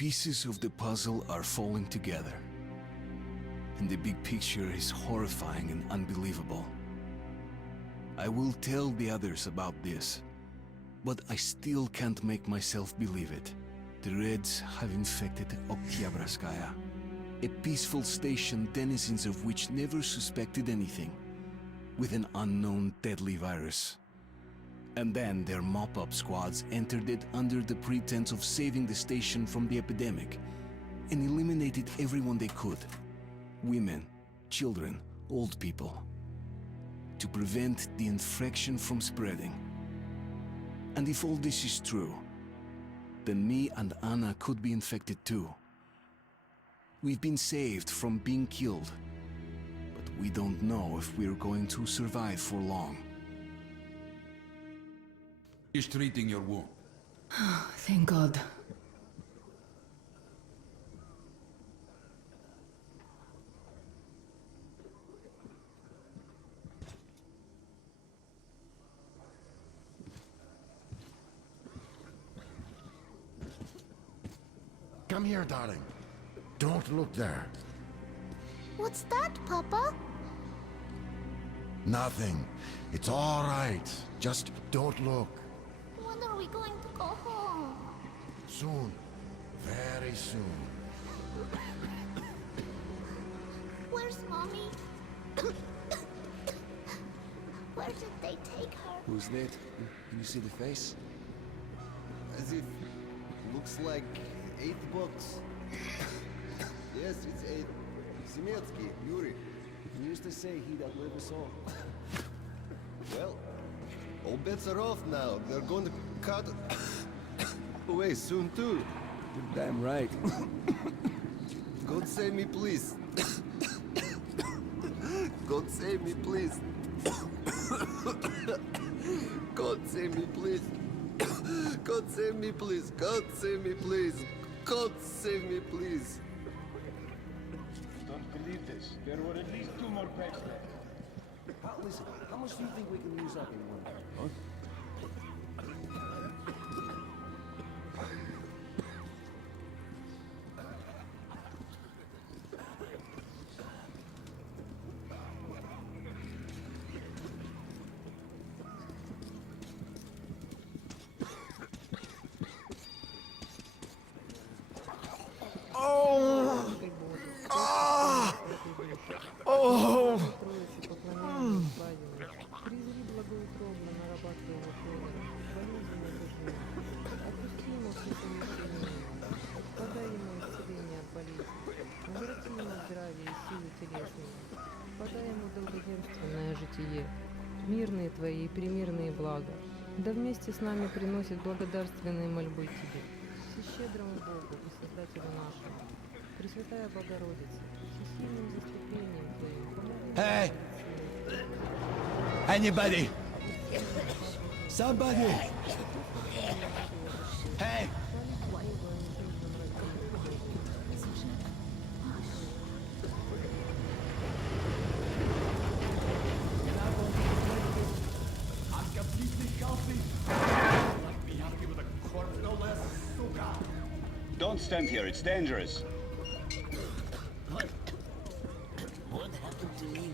pieces of the puzzle are falling together. And the big picture is horrifying and unbelievable. I will tell the others about this, but I still can't make myself believe it. The Reds have infected Oktyabrskaya, a peaceful station denizens of which never suspected anything, with an unknown deadly virus. And then their mop-up squads entered it under the pretense of saving the station from the epidemic, and eliminated everyone they could. Women, children, old people. To prevent the infection from spreading. And if all this is true, then me and Anna could be infected too. We've been saved from being killed, but we don't know if we're going to survive for long. Is treating your wound. Thank God. Come here, darling. Don't look there. What's that, Papa? Nothing. It's all right. Just don't look. When are we going to go home? Soon. Very soon. Where's Mommy? Where did they take her? Who's that? Can you see the face? As if... looks like 8 bucks. Yes, it's 8. Zemetsky, Yuri. He used to say he'd outlive us all. Well, all bets are off now. They're going to cut away soon too. You're damn right. God save me, please. God save me, please. God save me, please. God save me, please. God save me, please. God save me, please. Don't believe this. There were at least 2 more packs left. Listen, how much do you think we can use up in one day, huh? Призри благоутробно нарабатывая кровь, болезненно тяжело. Отпусти ему все помещения, подай ему исцеление от болезни, возврати ему здравие и силы телесные, подай ему долгоденственное житие, мирные твои и примирные блага, да вместе с нами приносит благодарственные мольбы тебе, всещедрому Богу и Создателю нашему, Пресвятая Богородица, всесильным заступлением твоим, Hey! Anybody? Somebody! Hey! I'm completely healthy. Let me help you with a corpse, no less. Suka! Don't stand here, it's dangerous. What happened to me?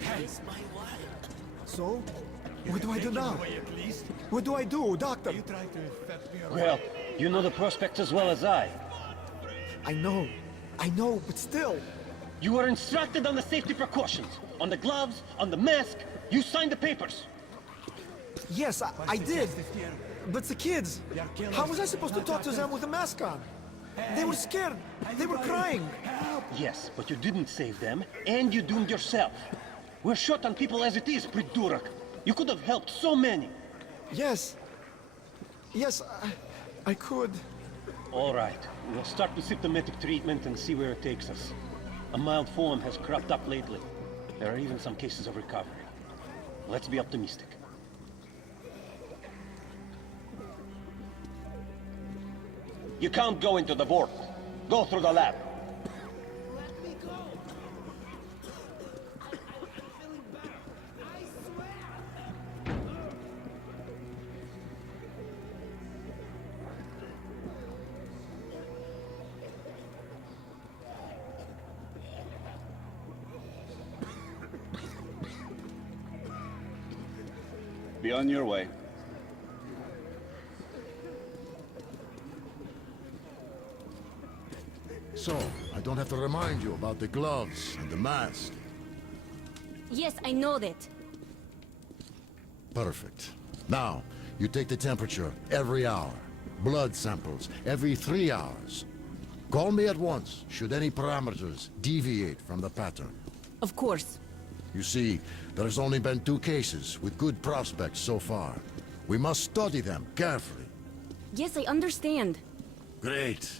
Where's my wife? So? What do I do now? What do I do, doctor? You try to infect me or Well, you know the prospect as well as I. I know, but still. You were instructed on the safety precautions. On the gloves, on the mask. You signed the papers. Yes, I did. But the kids, how was I supposed to talk to them with a mask on? They were scared. They were crying. Yes, but you didn't save them, and you doomed yourself. We're short on people as it is, Pridurok. You could have helped so many. Yes, I could. All right, we'll start with symptomatic treatment and see where it takes us. A mild form has cropped up lately. There are even some cases of recovery. Let's be optimistic. You can't go into the vault. Go through the lab. Be on your way. So, I don't have to remind you about the gloves and the mask. Yes, I know that. Perfect. Now, you take the temperature every hour. Blood samples every 3 hours. Call me at once, should any parameters deviate from the pattern. Of course. You see, there's only been 2 cases with good prospects so far. We must study them carefully. Yes, I understand. Great.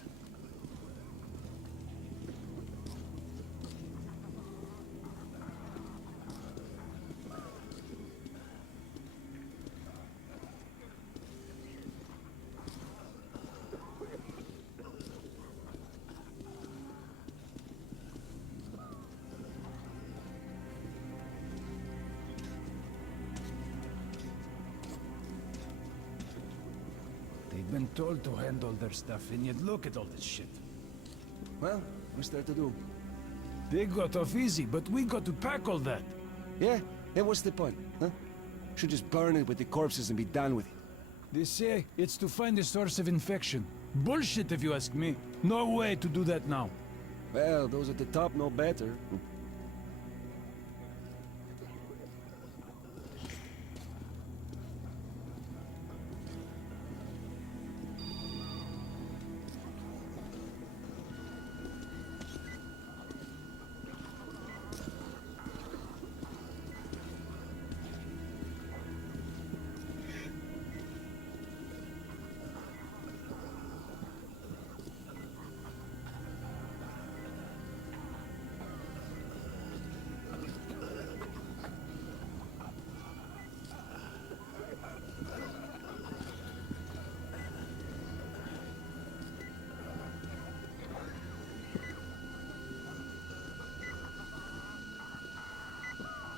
They've been told to handle their stuff, and yet look at all this shit. Well, what's there to do? They got off easy, but we got to pack all that. Yeah? And what's the point, huh? Should just burn it with the corpses and be done with it. They say it's to find the source of infection. Bullshit, if you ask me. No way to do that now. Well, those at the top know better.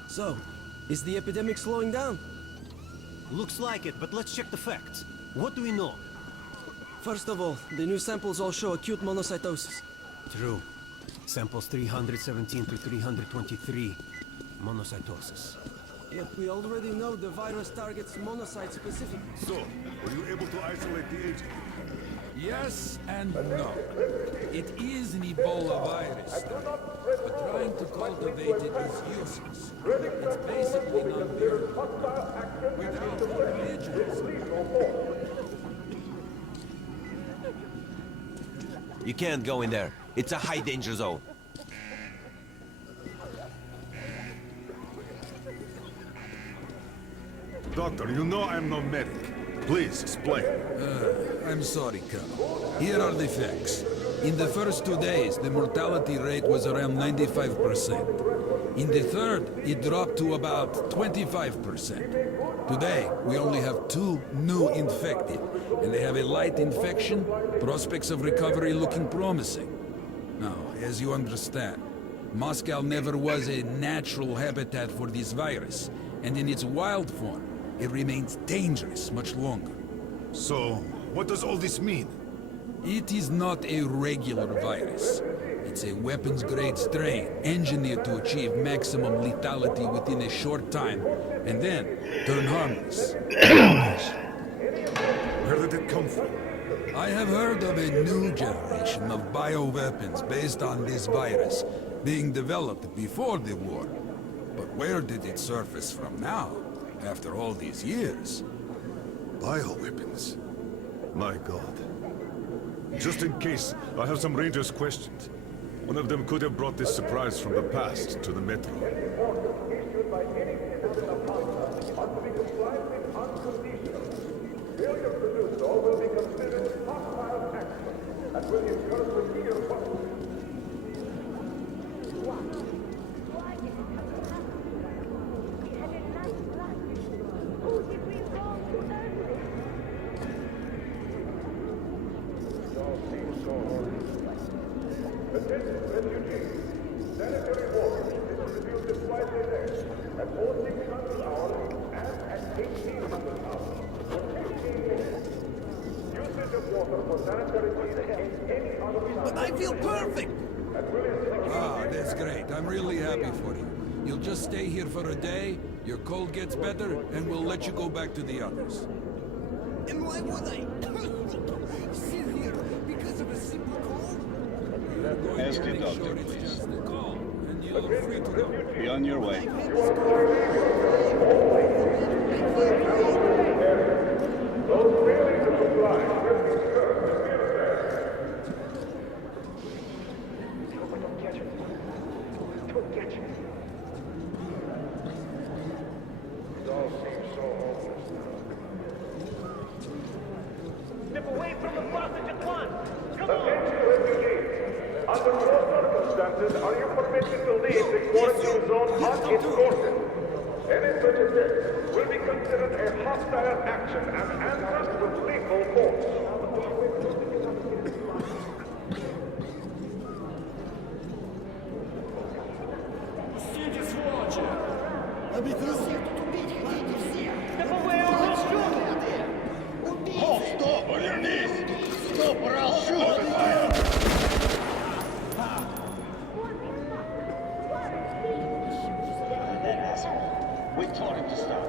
So, is the epidemic slowing down? Looks like it, but let's check the facts. What do we know? First of all, the new samples all show acute monocytosis. True. Samples 317 to 323. Monocytosis. Yet we already know the virus targets monocytes specifically. So, were you able to isolate the agent? Yes and no. It is an Ebola virus, but trying to cultivate it is useless. It's basically non-virulent. Without vigilance. You can't go in there. It's a high danger zone. Doctor, you know I'm no medic. Please, explain. I'm sorry, Colonel. Here are the facts. In the first 2 days, the mortality rate was around 95%. In the third, it dropped to about 25%. Today, we only have 2 new infected, and they have a light infection, prospects of recovery looking promising. Now, as you understand, Moscow never was a natural habitat for this virus, and in its wild form, it remains dangerous much longer. So, what does all this mean? It is not a regular virus. It's a weapons-grade strain, engineered to achieve maximum lethality within a short time, and then turn harmless. Where did it come from? I have heard of a new generation of bioweapons based on this virus, being developed before the war. But where did it surface from now, after all these years? Bioweapons? My God. Just in case, I have some Rangers questions. One of them could have brought this surprise from the past to the Metro. But I feel perfect! Ah, that's great. I'm really happy for you. You'll just stay here for a day, your cold gets better, and we'll let you go back to the others. And why would I sit here because of a simple cold? Ask the doctor, please. Call, and you're free to go. Be on your way. Step away from the passage at once! Come on! Attention refugees! Under no circumstances are you permitted to leave the quarantine zone unescorted. Any such attempt will be considered a hostile action and answered with lethal force. Сиди, сволочи! Step away or I'll shoot! Halt! Stop! On your knees! Stop or I'll shoot! Open fire! That asshole. We told him to stop.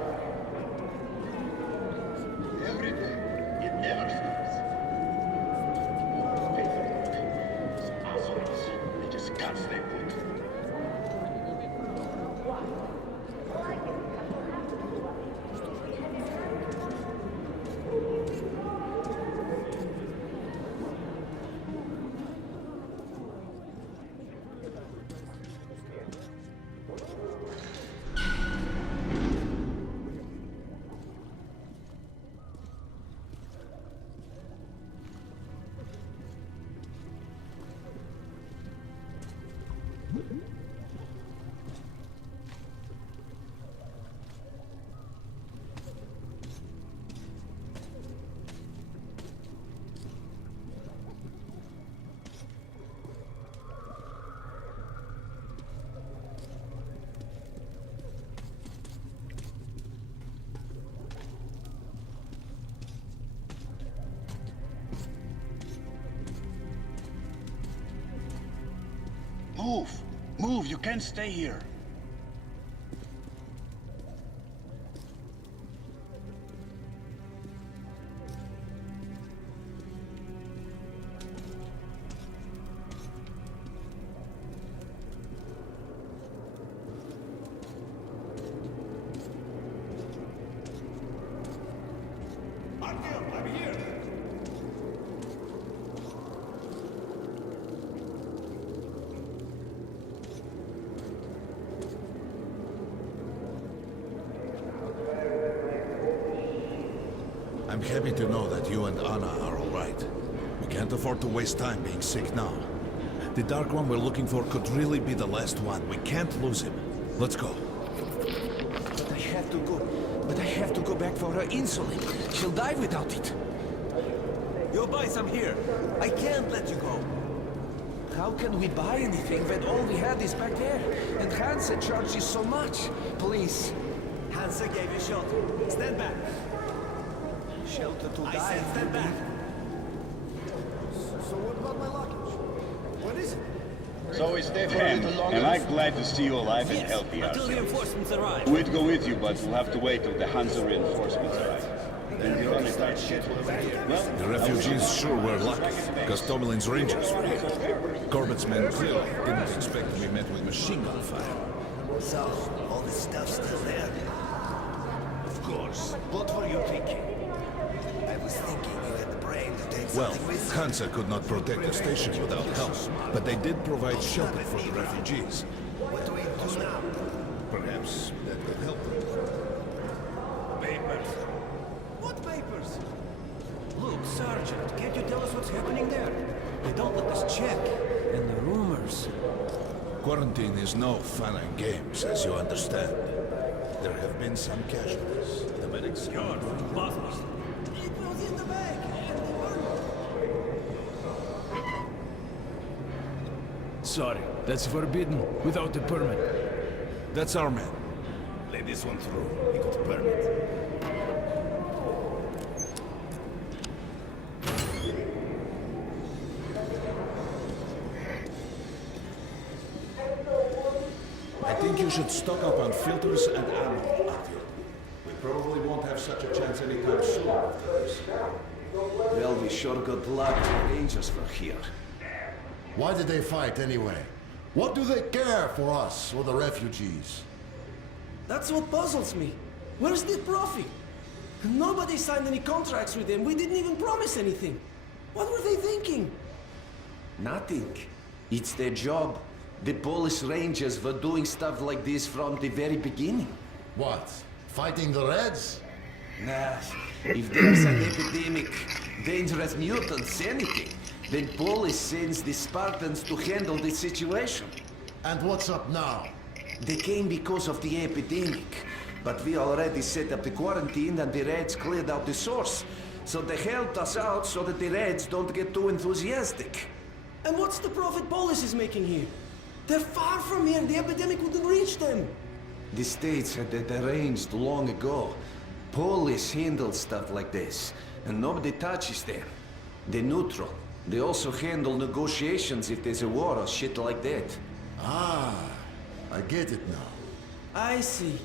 Every day. It never stops. These assholes. They just can't stay put. Move! Move! You can't stay here! I'm here! I'm happy to know that you and Anna are all right. We can't afford to waste time being sick now. The Dark One we're looking for could really be the last one. We can't lose him. Let's go. But I have to go. But I have to go back for her insulin. She'll die without it. You'll buy some here. I can't let you go. How can we buy anything when all we had is back there? And Hansa charges so much. Please. Hansa gave you shelter. Stand back. Shelter to I die. said stand back. So what about my luggage? What is it? So is Dave Hand, and I'm glad to see you alive and healthy until ourselves. reinforcements arrive. We'd go with you, but we'll have to wait till the Hansa reinforcements arrive. Then you're on a tight schedule. Well, The refugees sure were lucky, because Tomelin's rangers were here. Corbett's men clearly didn't expect to be met with machine gun fire. So, all this stuff's still there? Of course. What were you thinking? I was thinking you had the brain to take Well, something with you. Hansa could not protect the station without help, but they did provide shelter for the refugees. What do we do now? Perhaps that could help them. Papers. What papers? Look, Sergeant, can't you tell us what's happening there? They don't let us check. And the rumors. Quarantine is no fun and games, as you understand. There have been some casualties. The medics... Yours, Bosnia. It was in the bag, and they burned it. Sorry, that's forbidden without a permit. That's our man. Let this one through. He got a permit. I think you should stock up on filters and ammo, Artyom. We probably won't have such a chance anytime soon after this. Well, we sure got lucky the Rangers were here. Why did they fight anyway? What do they care for us or the refugees? That's what puzzles me. Where's the profit? Nobody signed any contracts with them. We didn't even promise anything. What were they thinking? Nothing. It's their job. The Polish Rangers were doing stuff like this from the very beginning. What? Fighting the Reds? Nah, if there's an epidemic, dangerous mutants, anything, then Polish sends the Spartans to handle the situation. And what's up now? They came because of the epidemic, but we already set up the quarantine and the Reds cleared out the source. So they helped us out so that the Reds don't get too enthusiastic. And what's the profit Polis is making here? They're far from here. The epidemic wouldn't reach them. The states had that arranged long ago. Police handle stuff like this, and nobody touches them. They're neutral. They also handle negotiations if there's a war or shit like that. Ah, I get it now. I see.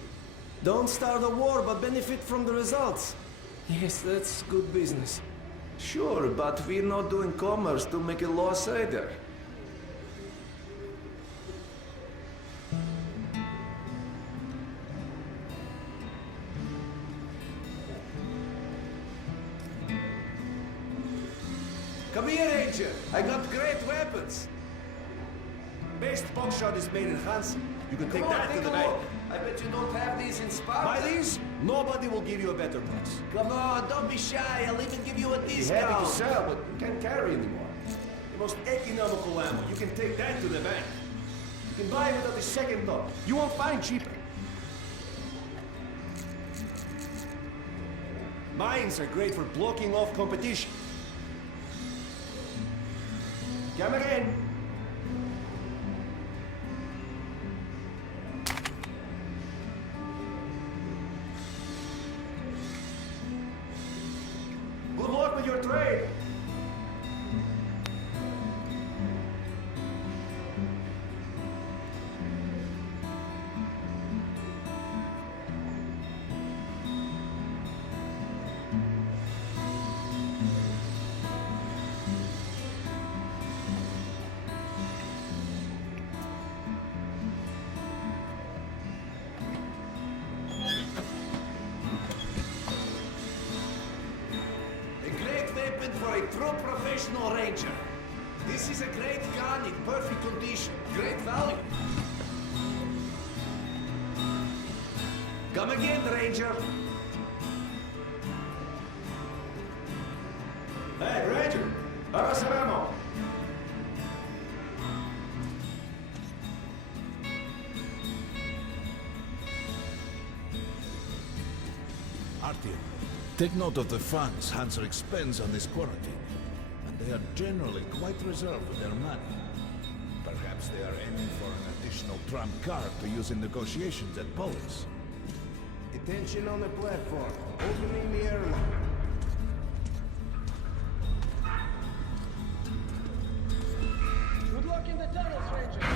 Don't start a war, but benefit from the results. Yes, that's good business. Sure, but we're not doing commerce to make a loss either. Come here, Ranger. I got great weapons. Best buckshot is made in Hansen. You can take that to the bank. I bet you don't have these in Sparta. Buy these? Nobody will give you a better price. Come on, don't be shy. I'll even give you a Be discount. happy to sell, but you can't carry anymore. The most economical ammo. You can take that to the bank. You can buy it without a second thought. You won't find cheaper. Mines are great for blocking off competition. Come again. Good luck with your trade. For a true professional ranger. This is a great gun in perfect condition. Great value. Come again, Ranger. Hey, Ranger. Have us some ammo. Artyom, take note of the funds Hanser expends on this quarantine. And they are generally quite reserved with their money. Perhaps they are aiming for an additional trump card to use in negotiations at Polis. Attention on the platform. Opening the airlock. Good luck in the tunnels, Ranger.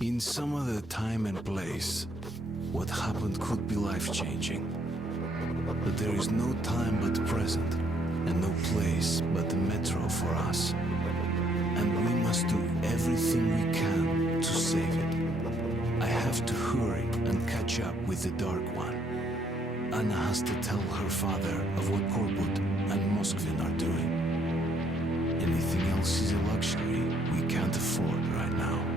In some other time and place, what happened could be life-changing. But there is no time but the present, and no place but the metro for us. And we must do everything we can to save it. I have to hurry and catch up with the Dark One. Anna has to tell her father of what Korbut and Moskvin are doing. Anything else is a luxury we can't afford right now.